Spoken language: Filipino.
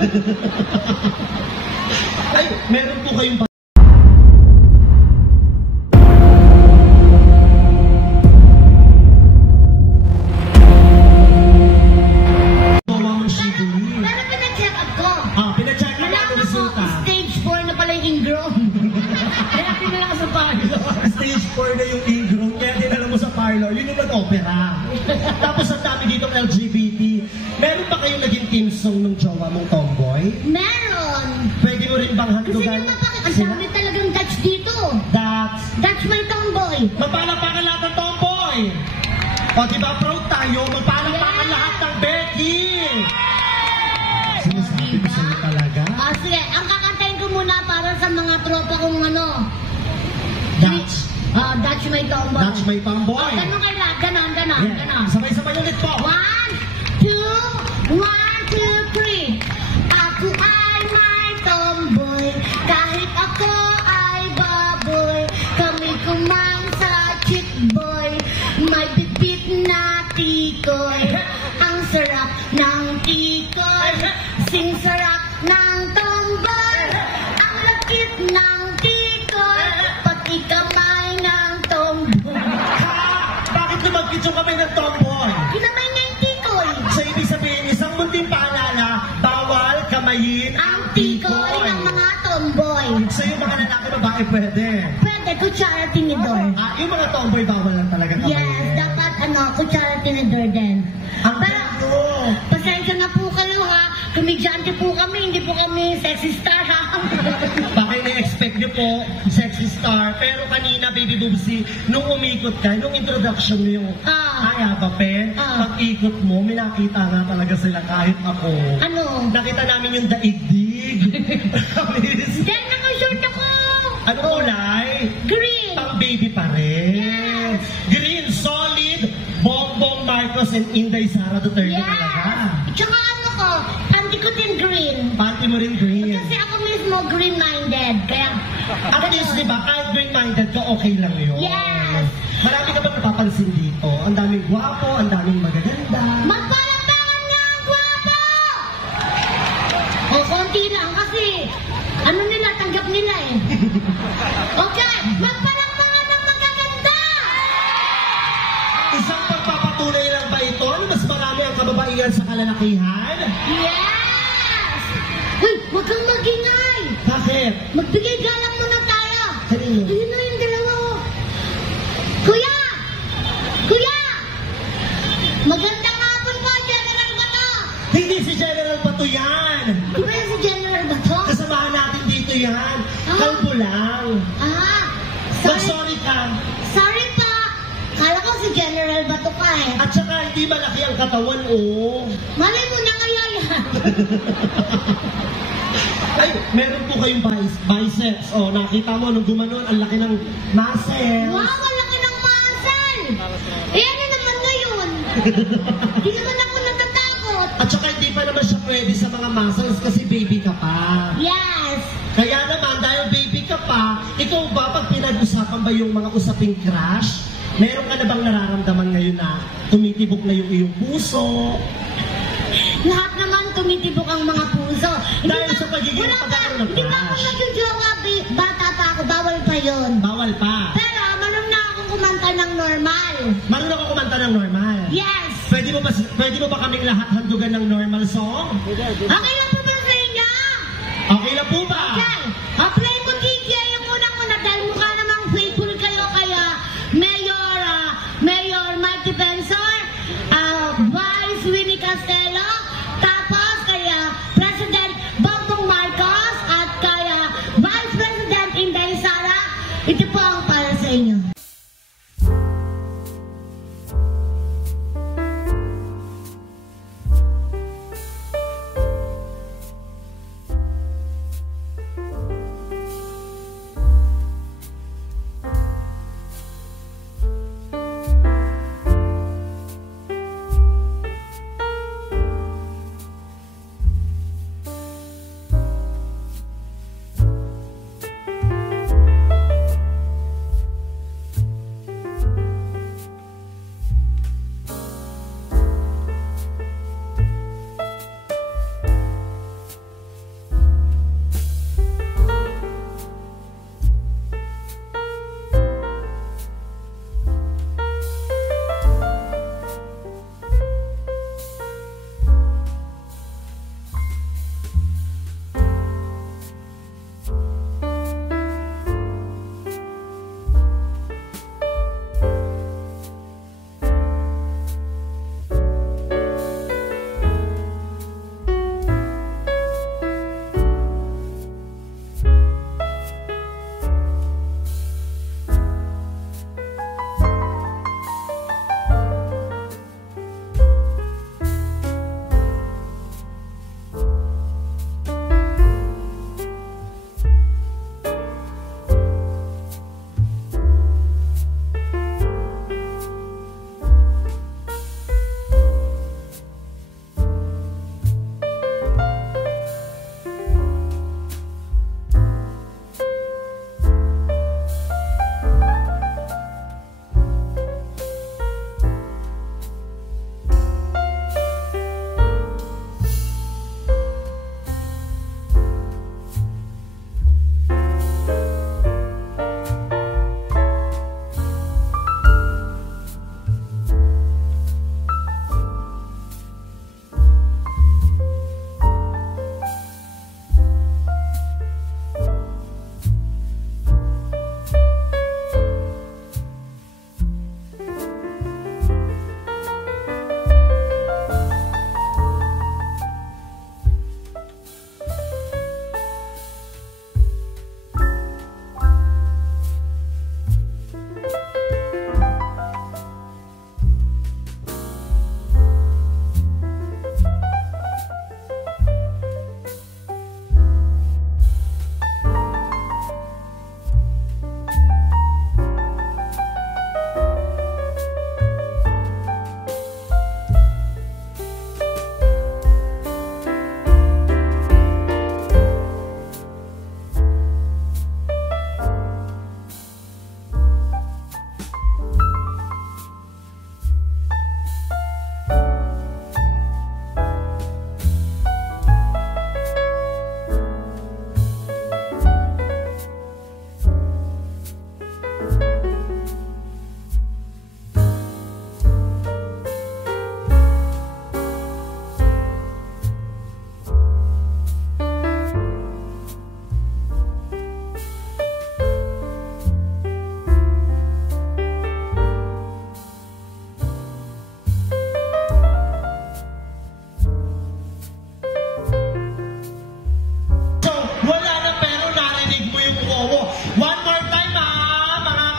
Ay, meron po kayong stage 4 na yung ingrown, kaya dinala mo sa parlor, yun yung nag-opera. Tapos ang dami ditong LGBT. Meron ba kayong naging team song ng jowa mong tomboy? Meron! Pwede mo rin bang Kasi handlugan? ang sabi talagang Dutch dito. That's my tomboy. Magpalakpakan lahat ng tomboy! O diba, proud tayo, magpalakpakan lahat ng Becky! Sinasabi ko sa'yo talaga? Sige, ang kakantayin ko muna para sa mga tropa kong Dutch my tomboy. Dutch my tomboy. Ganun kayo lahat. Ganon. Sabay-sabay ulit po. 1, 2, 1, 2, 3. Ako ay my tomboy. Kahit ako ay baboy. Kami kumang sa chick boy. May bibit na tikoy. Ang sarap ng tikoy. Sing sarap ng tomboy. Ang lakit ng tikoy. Pati kamay ng tomboy. Bakit lumagkitsong kami ng tomboy? Kinamay niya yung tikoy. So, ibig sabihin, isang munting paalala, bawal kamayin Ang tikoy ng mga tomboy. So, yung mga lalaki babae pwede. Pwede, kutsara tinidor. Yung mga tomboy bawal lang talaga kamayin. Yes, dapat kutsara tinidor din. Ang Pero, gato. pasensya na po kayo ha. Komedyante po kami, hindi po kami sexy star ha. Baka na-expect niyo po, sexy star. Pero kanina, Baby Boobsy, nung umikot ka, nung introduction mo yung Ay, Abape, pag-ikot mo, may nakita nga talaga sila kahit ako. Ano? Nakita namin yung daigdig. Then, naka-short ako. Anong kulay? Green. Pang-baby pa rin. Yes. Green, solid, Bongbong Marcos and Inday Sara Duterte Yes. talaga. Tsaka panty ko din green. Panty mo rin green. Kasi ako mismo green-minded. Kaya, At least, di ba, kahit green-minded ka, okay lang yun. yes. Marami ka ba napapansin dito? Ang daming gwapo, ang daming magaganda. Magpalakpakan nga ang gwapo! O, konti lang kasi, tanggap nila eh. Okay, magpalakpakan ng magaganda! Isang pagpapatunay lang ba ito? Ano mas marami ang kababaihan sa kalalakihan? Yes! Uy, huwag kang magingay! Bakit? Magbigay galang muna tayo! Kanino? Ayun na yung dalawa ko. Kuya! Kuya! Magandang hapon po, General Bato! Hindi si General Bato yan! Di ba yan si General Bato? Kasamahan natin dito yan. Kalbo lang. Sorry. Sorry ka. Sorry pa! Kala ko si General Bato ka eh. At saka hindi malaki ang katawan, oh. Malay mo na kaya yan. Ay, meron po kayong biceps. Oh, nakita mo, nung gumanon, ang laki ng muscles. Wow, ang laki ng muscle! Eh, ano naman ngayon? Di naman ako natatakot. At saka hindi pa naman siya pwede sa mga muscles kasi baby ka pa. Yes! Kaya naman, dahil baby ka pa, ikaw ba, pag pinag-usapan ba yung mga usaping crush, meron ka na bang nararamdaman ngayon na tumitibok na yung iyong puso? Lahat naman tumitibok ang mga puso. Dahil sa pagiging pagkakaroon ng Hindi pa ako crush. nagjojowa, bata pa ako, bawal pa yun. Bawal pa. Pero marunong na akong kumanta ng normal. Marunong ako kumanta ng normal. Yes! Pwede mo ba kaming lahat handugan ng normal song? Okay lang po ba sa inyo? Okay na po ba? Okay.